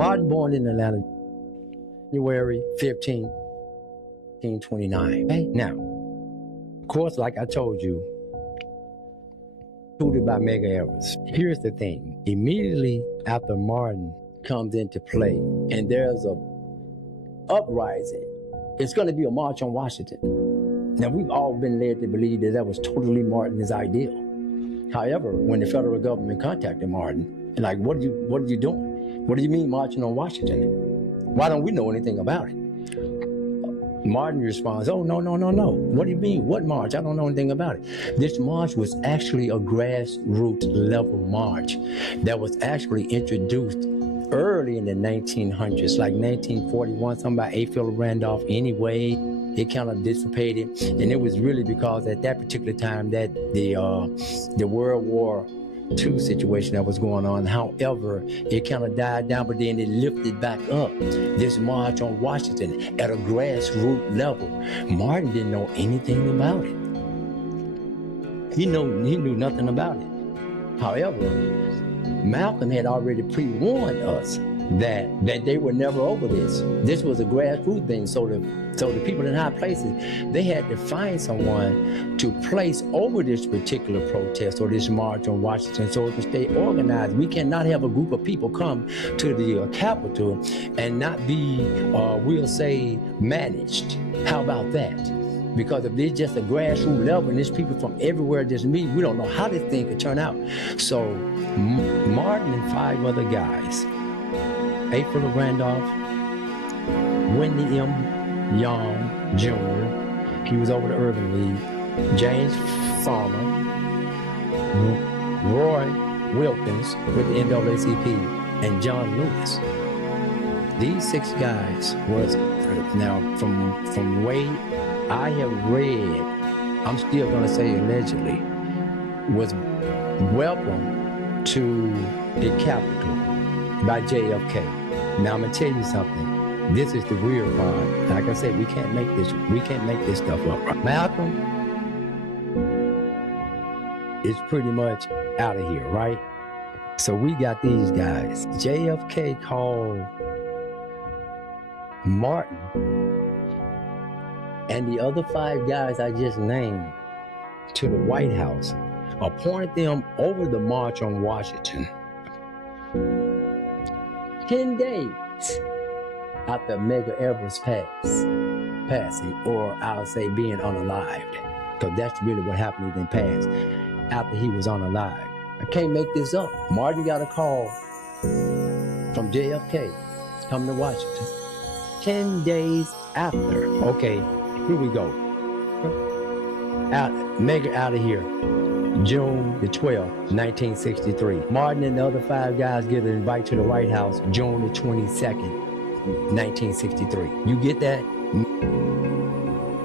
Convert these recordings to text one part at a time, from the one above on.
Martin born in Atlanta, January 15, 1929. Okay? Now, of course, like I told you, recruited by Medgar Evers. Here's the thing. Immediately after Martin comes into play and there's a uprising, it's going to be a march on Washington. Now, we've all been led to believe that was totally Martin's ideal. However, when the federal government contacted Martin, like, what are you doing? What do you mean marching on Washington? Why don't we know anything about it? Martin responds, oh, no. What do you mean? What march? I don't know anything about it. This march was actually a grassroots level march that was actually introduced early in the 1900s, like 1941, something about A. Philip Randolph anyway. It kind of dissipated, and it was really because at that particular time that the World War II situation that was going on. However, it kind of died down, but then it lifted back up. This march on Washington at a grassroots level. Martin didn't know anything about it. He knew nothing about it. However, Malcolm had already pre-warned us that they were never over this. This was a grassroots thing, so the people in high places, they had to find someone to place over this particular protest or this march on Washington so it can stay organized. We cannot have a group of people come to the Capitol and not be, we'll say, managed. How about that? Because if it's just a grassroots level and there's people from everywhere just meet, we don't know how this thing could turn out. So Martin and 5 other guys, A. Philip Randolph, Wendy M. Young Jr., he was over the Urban League, James Farmer, Roy Wilkins with the NAACP, and John Lewis. These 6 guys was, now from the way I have read, I'm still going to say allegedly, was welcome to the Capitol by JFK. Now I'm going to tell you something. This is the weird part. Like I said, we can't make this stuff up. Right? Malcolm is pretty much out of here, right? So we got these guys. JFK called Martin and the other 5 guys I just named to the White House, appointed them over the March on Washington. 10 days after Medgar Evers passing, or I'll say being unalived, because that's really what happened. He didn't pass after he was unalived. I can't make this up. Martin got a call from JFK coming to Washington 10 days after. Okay, here we go. Medgar out of here. June the 12th, 1963. Martin and the other 5 guys get an invite to the White House June the 22nd, 1963. You get that?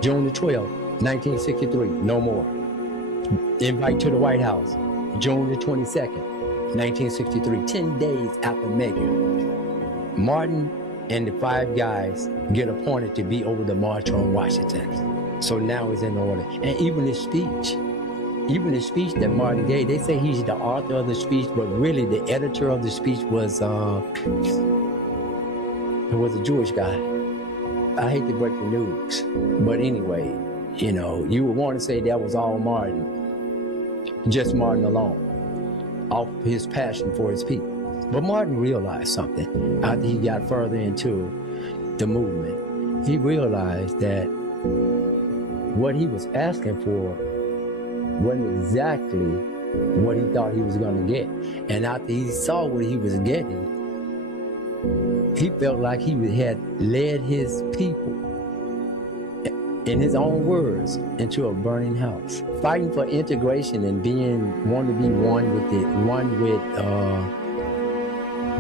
June the 12th, 1963. No more. Invite to the White House June the 22nd, 1963. 10 days after Medgar. Martin and the 5 guys get appointed to be over the March on Washington. So now it's in order. And even his speech that Martin gave, they say he's the author of the speech, but really the editor of the speech was a Jewish guy. I hate to break the news, but anyway, you would want to say that was all Martin, just Martin alone, off his passion for his people. But Martin realized something after he got further into the movement. He realized that what he was asking for wasn't exactly what he thought he was going to get. And after he saw what he was getting, he felt like he had led his people, in his own words, into a burning house. Fighting for integration and wanting to be one with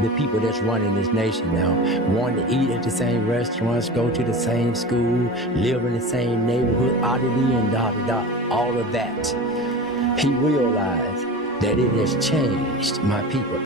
the people that's running this nation now, wanting to eat at the same restaurants, go to the same school, live in the same neighborhood, and all of that. He realized that it has changed my people.